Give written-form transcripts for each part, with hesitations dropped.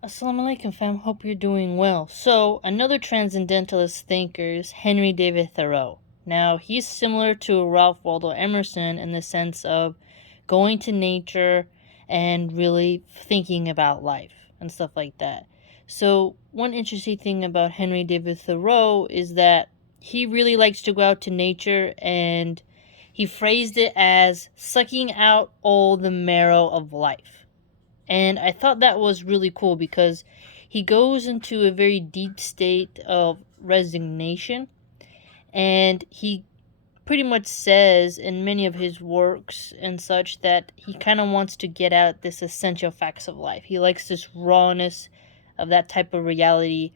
Assalamu alaikum, fam. Hope you're doing well. So, another transcendentalist thinker is Henry David Thoreau. Now, he's similar to Ralph Waldo Emerson in the sense of going to nature and really thinking about life and stuff like that. So, one interesting thing about Henry David Thoreau is that he really likes to go out to nature, and he phrased it as sucking out all the marrow of life. And I thought that was really cool because he goes into a very deep state of resignation, and he pretty much says in many of his works and such that he kind of wants to get out this essential facts of life. He likes this rawness of that type of reality,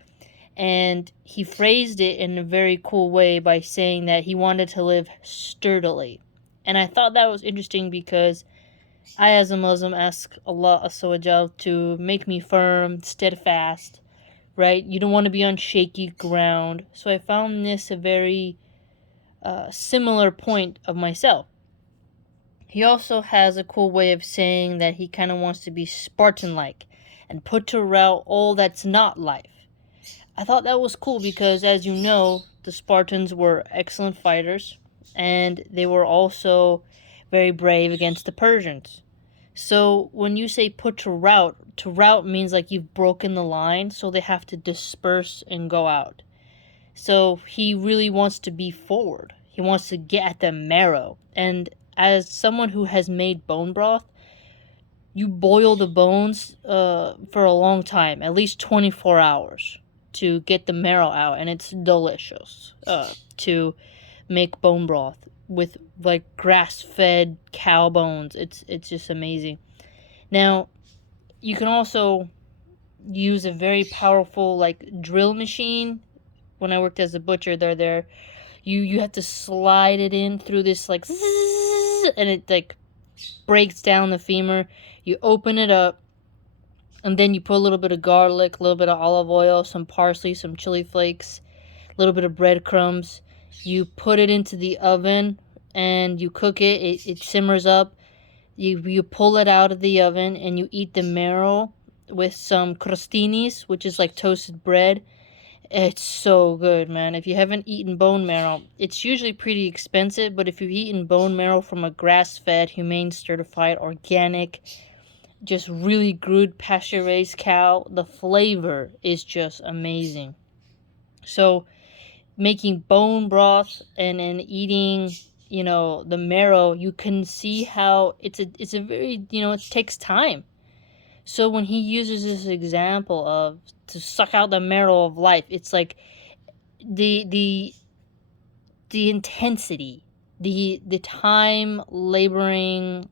and he phrased it in a very cool way by saying that he wanted to live sturdily. And I thought that was interesting because I, as a Muslim, ask Allah Azza to make me firm, steadfast, right? You don't want to be on shaky ground. So I found this a very similar point of myself. He also has a cool way of saying that he kind of wants to be Spartan-like and put to rout all that's not life. I thought that was cool because, as you know, the Spartans were excellent fighters, and they were also very brave against the Persians. So when you say put to rout means like you've broken the line, so they have to disperse and go out. So he really wants to be forward. He wants to get at the marrow. And as someone who has made bone broth, you boil the bones for a long time, at least 24 hours, to get the marrow out, and it's delicious to make bone broth with like grass-fed cow bones. It's just amazing. Now, you can also use a very powerful like drill machine. When I worked as a butcher, you have to slide it in through this like zzz, and it like breaks down the femur. You open it up, and then you put a little bit of garlic, a little bit of olive oil, some parsley, some chili flakes, a little bit of breadcrumbs. You put it into the oven and you cook it. It simmers up. You pull it out of the oven and you eat the marrow with some crostinis, which is like toasted bread. It's so good, man. If you haven't eaten bone marrow, it's usually pretty expensive, but if you've eaten bone marrow from a grass-fed, humane certified, organic, just really good pasture-raised cow, the flavor is just amazing. So making bone broth and then eating, the marrow, you can see how it's a very, it takes time. So when he uses this example of to suck out the marrow of life, it's like the intensity, the time, laboring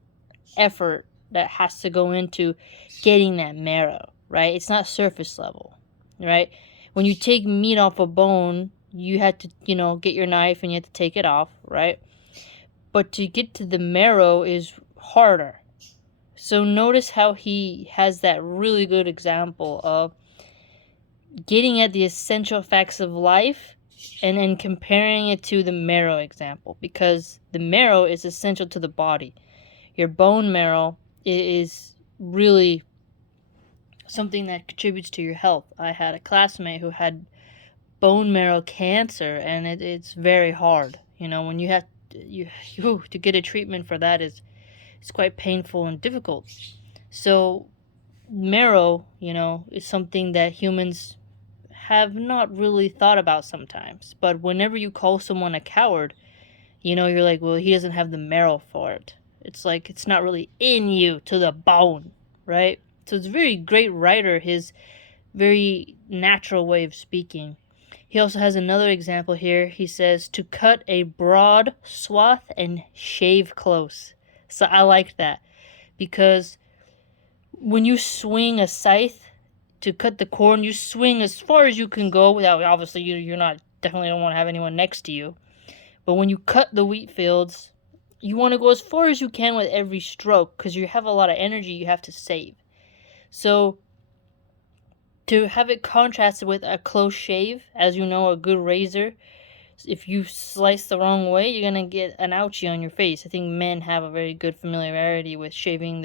effort that has to go into getting that marrow, right? It's not surface level, right? When you take meat off a bone, you had to, get your knife and you have to take it off, right? But to get to the marrow is harder. So notice how he has that really good example of getting at the essential facts of life and then comparing it to the marrow example, because the marrow is essential to the body. Your bone marrow is really something that contributes to your health. I had a classmate who had bone marrow cancer, and it's very hard. When you have to get a treatment for that it's quite painful and difficult. So marrow, is something that humans have not really thought about sometimes. But whenever you call someone a coward, you're like, well, he doesn't have the marrow for it. It's like it's not really in you to the bone, right? So it's a very great writer, his very natural way of speaking. He also has another example here. He says, to cut a broad swath and shave close. So I like that because when you swing a scythe to cut the corn, you swing as far as you can go without, obviously, you're not, definitely don't want to have anyone next to you. But when you cut the wheat fields, you want to go as far as you can with every stroke because you have a lot of energy you have to save. So to have it contrasted with a close shave, as you know, a good razor, if you slice the wrong way, you're going to get an ouchie on your face. I think men have a very good familiarity with shaving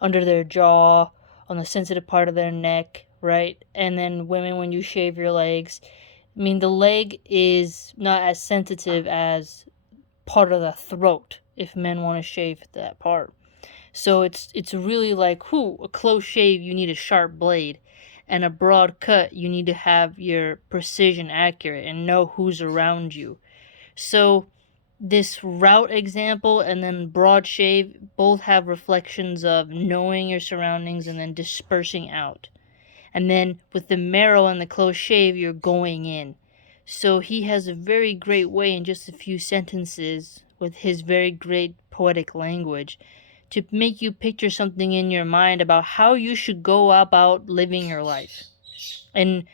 under their jaw, on the sensitive part of their neck, right? And then women, when you shave your legs, I mean, the leg is not as sensitive as part of the throat if men want to shave that part. So it's really like, a close shave, you need a sharp blade, and a broad cut, you need to have your precision accurate and know who's around you. So this route example and then broad shave both have reflections of knowing your surroundings and then dispersing out. And then with the marrow and the close shave, you're going in. So he has a very great way in just a few sentences with his very great poetic language to make you picture something in your mind about how you should go about living your life. And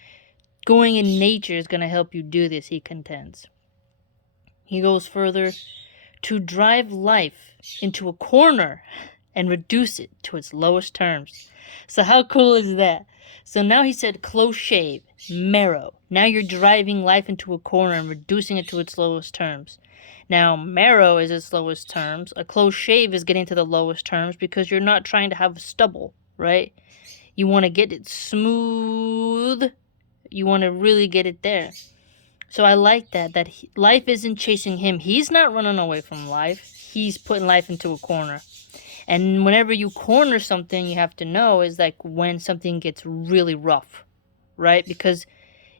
going in nature is going to help you do this, he contends. He goes further, to drive life into a corner and reduce it to its lowest terms. So how cool is that? So now he said close shave, marrow. Now you're driving life into a corner and reducing it to its lowest terms. Now, marrow is its lowest terms. A close shave is getting to the lowest terms because you're not trying to have a stubble, right? You want to get it smooth. You want to really get it there. So I like that life isn't chasing him. He's not running away from life. He's putting life into a corner. And whenever you corner something, you have to know is like when something gets really rough, right? Because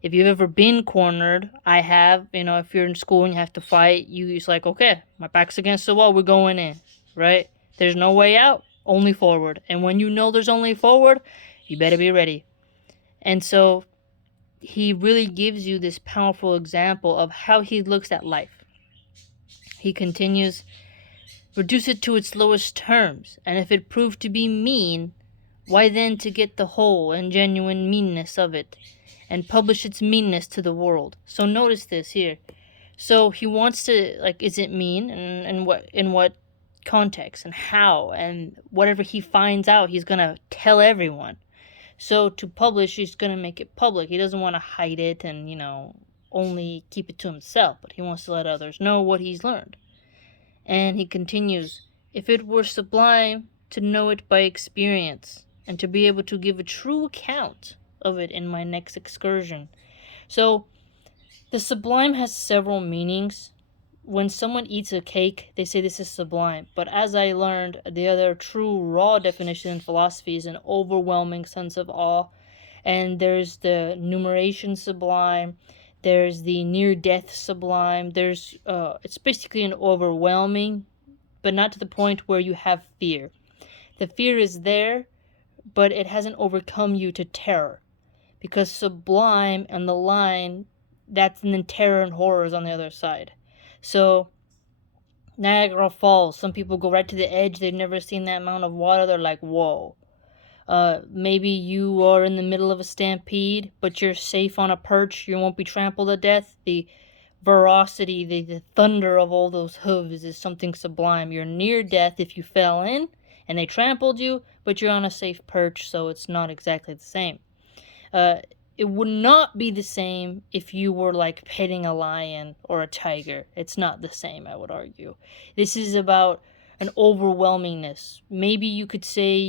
if you've ever been cornered, I have, if you're in school and you have to fight, it's like, okay, my back's against the wall, we're going in, right? There's no way out, only forward. And when you know there's only forward, you better be ready. And so he really gives you this powerful example of how he looks at life. He continues, reduce it to its lowest terms, and if it prove to be mean, why then to get the whole and genuine meanness of it, and publish its meanness to the world. So notice this here. So he wants to, is it mean, and in what context, and how, and whatever he finds out, he's going to tell everyone. So to publish, he's going to make it public. He doesn't want to hide it and, only keep it to himself, but he wants to let others know what he's learned. And he continues, if it were sublime to know it by experience, and to be able to give a true account of it in my next excursion. So the sublime has several meanings. When someone eats a cake, they say this is sublime. But as I learned, the other true raw definition in philosophy is an overwhelming sense of awe. And there's the numeration sublime. There's the near-death sublime. It's basically an overwhelming, but not to the point where you have fear. The fear is there, but it hasn't overcome you to terror. Because sublime and the line, that's then terror and horror is on the other side. So, Niagara Falls, some people go right to the edge, they've never seen that amount of water, they're like, whoa. Maybe you are in the middle of a stampede, but you're safe on a perch, you won't be trampled to death. The ferocity, the thunder of all those hooves is something sublime. You're near death if you fell in, and they trampled you, but you're on a safe perch, so it's not exactly the same. It would not be the same if you were like petting a lion or a tiger. It's not the same, I would argue. This is about an overwhelmingness. Maybe you could say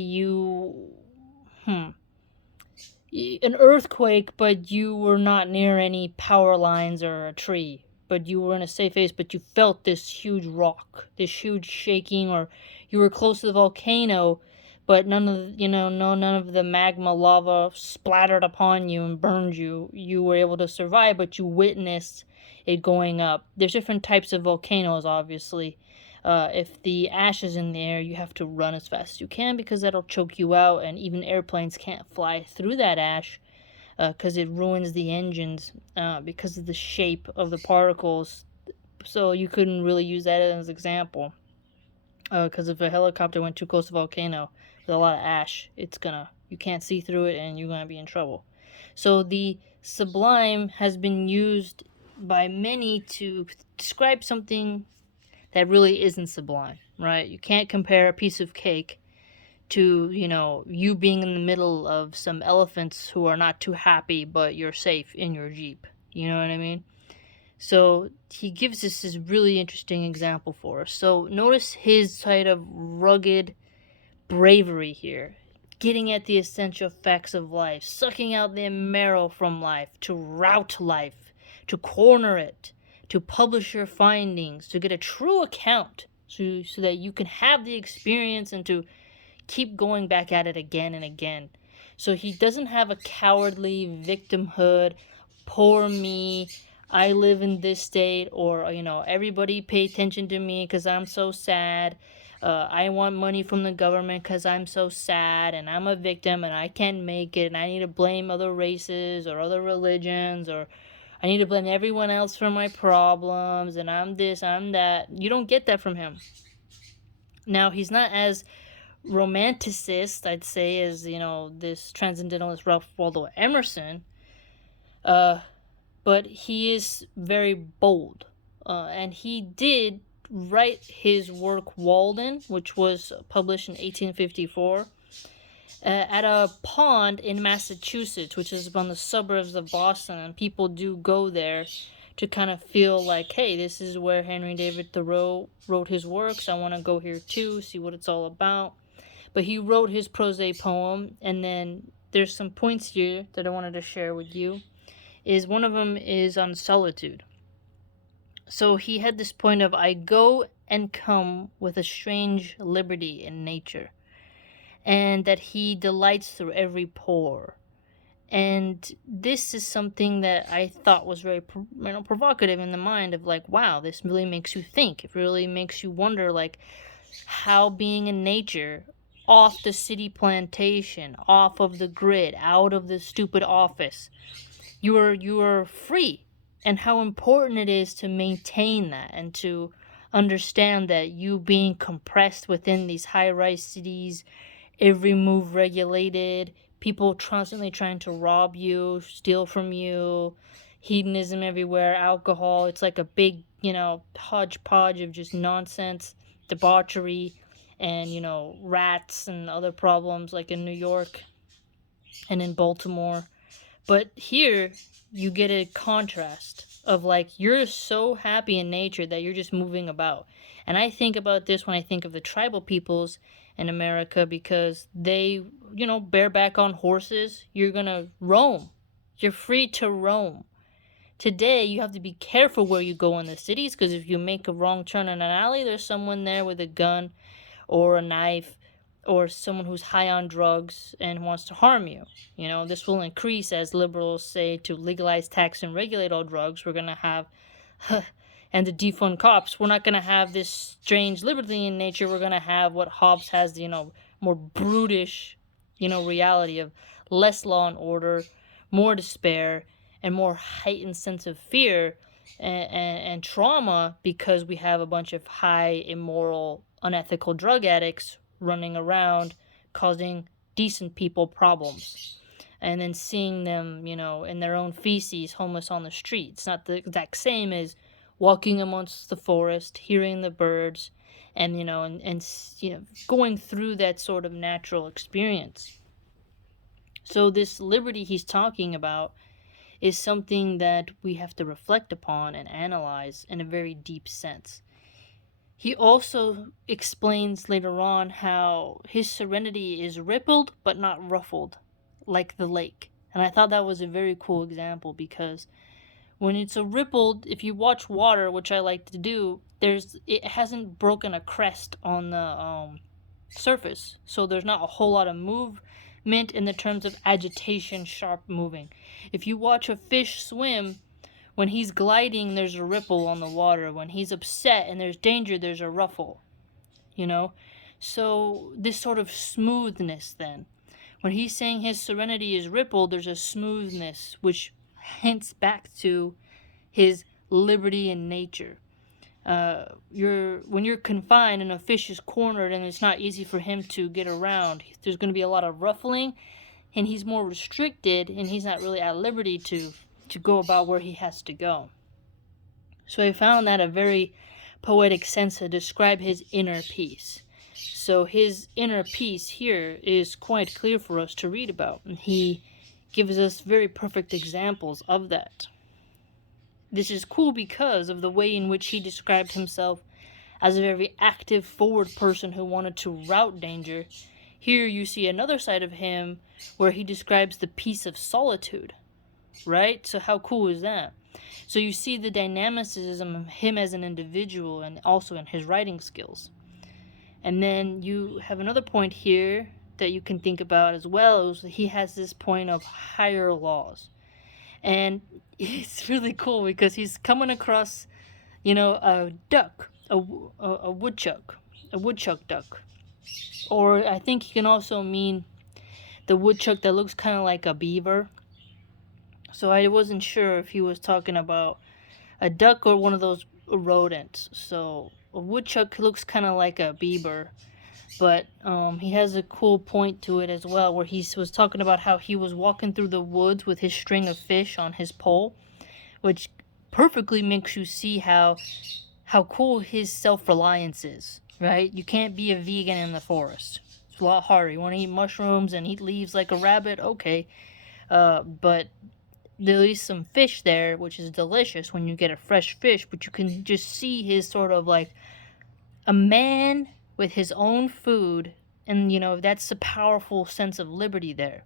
an earthquake, but you were not near any power lines or a tree, but you were in a safe place, but you felt this huge rock, this huge shaking, or you were close to the volcano, but none of the magma lava splattered upon you and burned you. You were able to survive, but you witnessed it going up. There's different types of volcanoes, obviously. If the ash is in the air, you have to run as fast as you can because that'll choke you out, and even airplanes can't fly through that ash because it ruins the engines because of the shape of the particles. So you couldn't really use that as an example because if a helicopter went too close to a volcano with a lot of ash, you can't see through it and you're going to be in trouble. So the sublime has been used by many to describe something that really isn't sublime, right? You can't compare a piece of cake to, you being in the middle of some elephants who are not too happy, but you're safe in your Jeep. You know what I mean? So he gives us this really interesting example for us. So notice his side of rugged bravery here. getting at the essential facts of life, sucking out the marrow from life, to rout life, to corner it, to publish your findings, to get a true account, so that you can have the experience and to keep going back at it again and again. So he doesn't have a cowardly victimhood, poor me, I live in this state, or, everybody pay attention to me because I'm so sad. I want money from the government because I'm so sad and I'm a victim and I can't make it and I need to blame other races or other religions, or I need to blame everyone else for my problems and I'm this, I'm that. You don't get that from him. Now, he's not as romanticist, I'd say, as, this transcendentalist Ralph Waldo Emerson, but he is very bold. And he did write his work Walden, which was published in 1854, at a pond in Massachusetts, which is on the suburbs of Boston, and people do go there to kind of feel like, hey, this is where Henry David Thoreau wrote his works. I want to go here too, see what it's all about. But he wrote his prose poem, and then there's some points here that I wanted to share with you. One of them is on solitude. So he had this point of, I go and come with a strange liberty in nature, and that he delights through every pore. And this is something that I thought was very provocative in the mind of, like, wow, this really makes you think. It really makes you wonder, like, how being in nature, off the city plantation, off of the grid, out of the stupid office, you are free, and how important it is to maintain that and to understand that you being compressed within these high-rise cities, every move regulated, people constantly trying to rob you, steal from you, hedonism everywhere, alcohol. It's like a big, hodgepodge of just nonsense, debauchery, and, rats and other problems like in New York and in Baltimore. But here you get a contrast of, like, you're so happy in nature that you're just moving about. And I think about this when I think of the tribal peoples in America, because they, bareback on horses, you're gonna roam. You're free to roam. Today, you have to be careful where you go in the cities, because if you make a wrong turn in an alley, there's someone there with a gun or a knife, or someone who's high on drugs and wants to harm you. This will increase as liberals say to legalize, tax, and regulate all drugs. We're going to have, and to defund cops, we're not going to have this strange liberty in nature. We're going to have what Hobbes has, more brutish, reality of less law and order, more despair, and more heightened sense of fear and trauma, because we have a bunch of high, immoral, unethical drug addicts running around causing decent people problems, and then seeing them, in their own feces, homeless on the street. It's not the exact same as walking amongst the forest, hearing the birds, and going through that sort of natural experience. So this liberty he's talking about is something that we have to reflect upon and analyze in a very deep sense. He also explains later on how his serenity is rippled but not ruffled, like the lake. And I thought that was a very cool example, because when it's a rippled, if you watch water, which I like to do, it hasn't broken a crest on the surface. So there's not a whole lot of movement in the terms of agitation, sharp moving. If you watch a fish swim, when he's gliding, there's a ripple on the water. When he's upset and there's danger, there's a ruffle. So this sort of smoothness then. When he's saying his serenity is rippled, there's a smoothness, which hints back to his liberty in nature. When you're confined and a fish is cornered and it's not easy for him to get around, there's going to be a lot of ruffling, and he's more restricted, and he's not really at liberty to go about where he has to go. So I found that a very poetic sense to describe his inner peace. So his inner peace here is quite clear for us to read about, and he gives us very perfect examples of that. This is cool because of the way in which he described himself as a very active, forward person who wanted to rout danger. Here you see another side of him where he describes the peace of solitude, right? So how cool is that? So you see the dynamicism of him as an individual and also in his writing skills. And then you have another point here that you can think about as well. Is he has this point of higher laws. And it's really cool because he's coming across, a duck, a woodchuck duck. Or I think he can also mean the woodchuck that looks kind of like a beaver. So I wasn't sure if he was talking about a duck or one of those rodents. So a woodchuck looks kind of like a beaver, but he has a cool point to it as well, where he was talking about how he was walking through the woods with his string of fish on his pole, which perfectly makes you see how cool his self-reliance is, right? You can't be a vegan in the forest. It's a lot harder. You want to eat mushrooms and eat leaves like a rabbit? Okay. But there is some fish there, which is delicious when you get a fresh fish, but you can just see his sort of like a man with his own food, and that's a powerful sense of liberty there.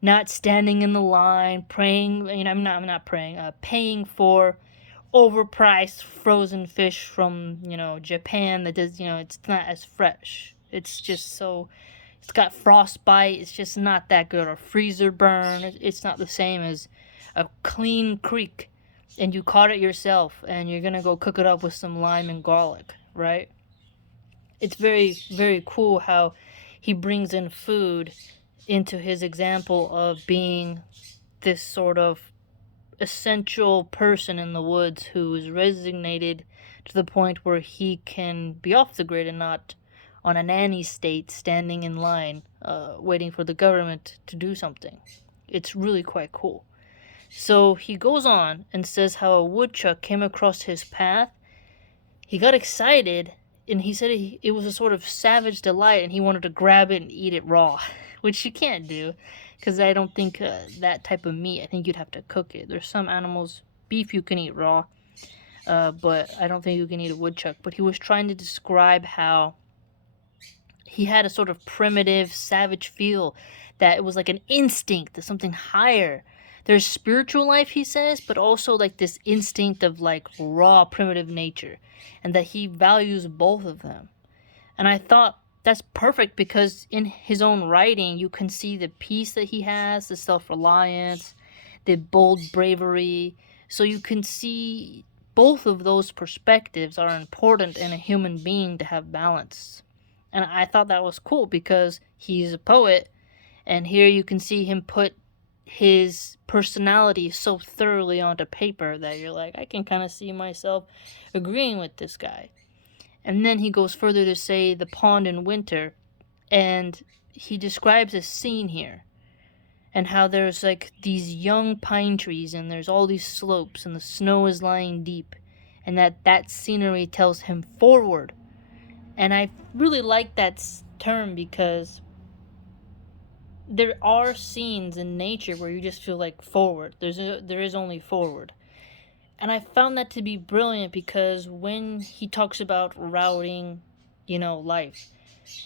Not standing in the line, praying, I'm not praying, paying for overpriced frozen fish from, Japan that does, it's not as fresh. It's just so, it's got frostbite, it's just not that good, or freezer burn. It's not the same as a clean creek and you caught it yourself and you're gonna go cook it up with some lime and garlic, right? It's very, very cool how he brings in food into his example of being this sort of essential person in the woods who is resignated to the point where he can be off the grid and not on a nanny state standing in line waiting for the government to do something. It's really quite cool. So he goes on and says how a woodchuck came across his path. He got excited and he said it was a sort of savage delight and he wanted to grab it and eat it raw, which you can't do because I don't think that type of meat, I think you'd have to cook it. There's some animals, beef you can eat raw, but I don't think you can eat a woodchuck. But he was trying to describe how he had a sort of primitive, savage feel, that it was like an instinct, there's something higher. There's spiritual life, he says, but also like this instinct of like raw, primitive nature, and that he values both of them. And I thought that's perfect because in his own writing, you can see the peace that he has, the self-reliance, the bold bravery. So you can see both of those perspectives are important in a human being to have balance. And I thought that was cool because he's a poet, and here you can see him put his personality so thoroughly onto paper that you're like, I can kind of see myself agreeing with this guy. And then he goes further to say the pond in winter, and he describes a scene here and how there's like these young pine trees and there's all these slopes and the snow is lying deep, and that scenery tells him forward. And I really like that term because there are scenes in nature where you just feel like forward. There is only forward. And I found that to be brilliant because when he talks about routing, life,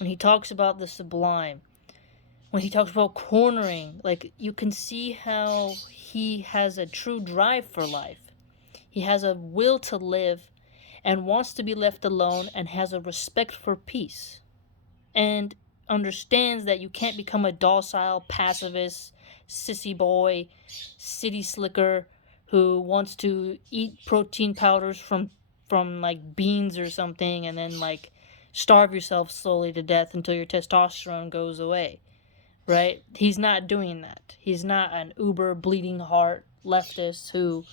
when he talks about the sublime, when he talks about cornering, like you can see how he has a true drive for life. He has a will to live and wants to be left alone and has a respect for peace. And understands that you can't become a docile, pacifist, sissy boy, city slicker who wants to eat protein powders from like beans or something and then like starve yourself slowly to death until your testosterone goes away, right? He's not doing that. He's not an uber bleeding heart leftist who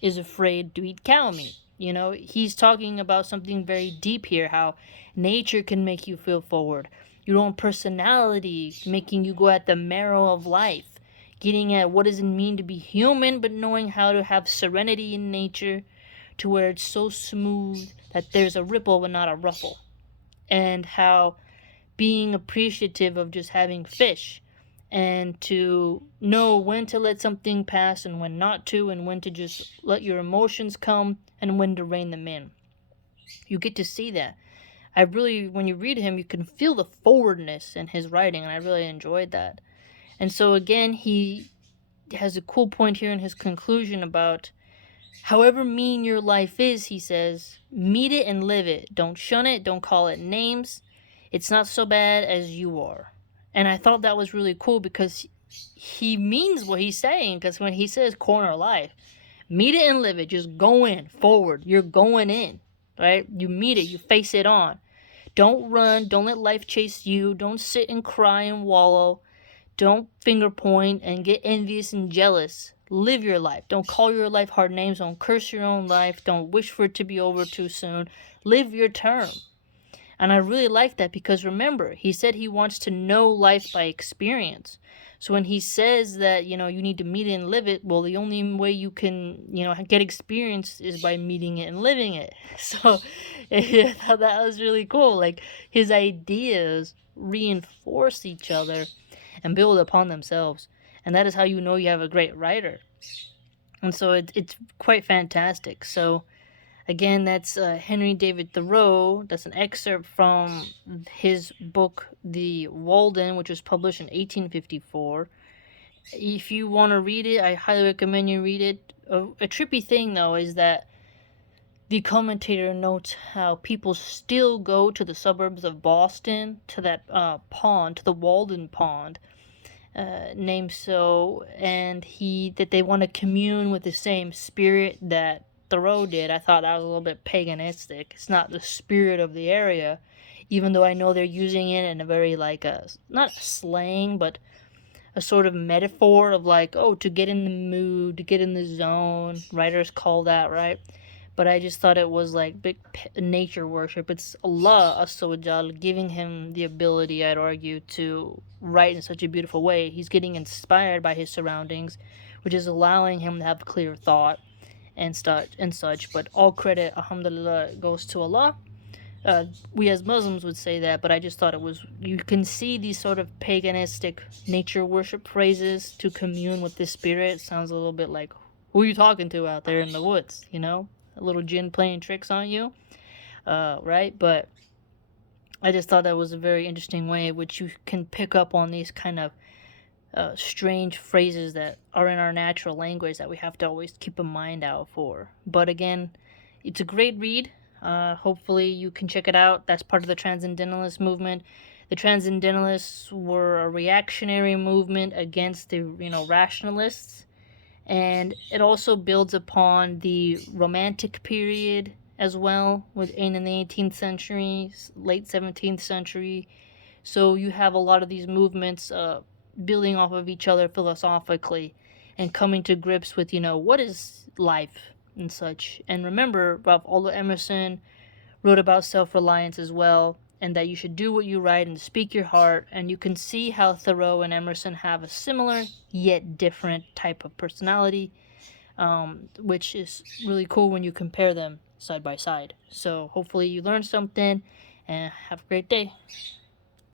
is afraid to eat cow meat. He's talking about something very deep here, how nature can make you feel forward. Your own personality, making you go at the marrow of life, getting at what does it mean to be human, but knowing how to have serenity in nature to where it's so smooth that there's a ripple but not a ruffle. And how being appreciative of just having fish and to know when to let something pass and when not to, and when to just let your emotions come and when to rein them in. You get to see that. when you read him, you can feel the forwardness in his writing, and I really enjoyed that. And so again, he has a cool point here in his conclusion about however mean your life is, he says, meet it and live it. Don't shun it, don't call it names. It's not so bad as you are. And I thought that was really cool because he means what he's saying, because when he says corner life, meet it and live it. Just go in, forward. You're going in, right? You meet it, you face it on. Don't run, don't let life chase you, don't sit and cry and wallow. Don't finger point and get envious and jealous. Live your life. Don't call your life hard names. Don't curse your own life. Don't wish for it to be over too soon. Live your term. And I really like that because remember, he said he wants to know life by experience. So when he says that, you need to meet it and live it, well, the only way you can, get experience is by meeting it and living it. So I thought that was really cool. Like, his ideas reinforce each other and build upon themselves. And that is how you know you have a great writer. And so it's quite fantastic. So again, that's Henry David Thoreau. That's an excerpt from his book, The Walden, which was published in 1854. If you want to read it, I highly recommend you read it. A trippy thing, though, is that the commentator notes how people still go to the suburbs of Boston, to that pond, to the Walden Pond, named so, and that they want to commune with the same spirit that Thoreau did. I thought that was a little bit paganistic. It's not the spirit of the area, even though I know they're using it in a very not slang, but a sort of metaphor of to get in the mood, to get in the zone. Writers call that, right? But I just thought it was big nature worship. It's Allah Azza giving him the ability, I'd argue, to write in such a beautiful way. He's getting inspired by his surroundings, which is allowing him to have clear thought and such. But all credit, alhamdulillah, goes to Allah. We as Muslims would say that, but I just thought you can see these sort of paganistic nature worship phrases to commune with the spirit. It sounds a little bit like, who are you talking to out there in the woods, A little jinn playing tricks on you, right? But I just thought that was a very interesting way in which you can pick up on these kind of strange phrases that are in our natural language that we have to always keep a mind out for. But again, it's a great read. Hopefully you can check it out. That's part of the Transcendentalist movement. The Transcendentalists were a reactionary movement against the rationalists. And it also builds upon the Romantic period as well, in the 18th century, late 17th century. So you have a lot of these movements building off of each other philosophically and coming to grips with, what is life and such. And remember, Ralph Waldo Emerson wrote about self-reliance as well, and that you should do what you write and speak your heart. And you can see how Thoreau and Emerson have a similar yet different type of personality, which is really cool when you compare them side by side. So hopefully you learned something, and have a great day.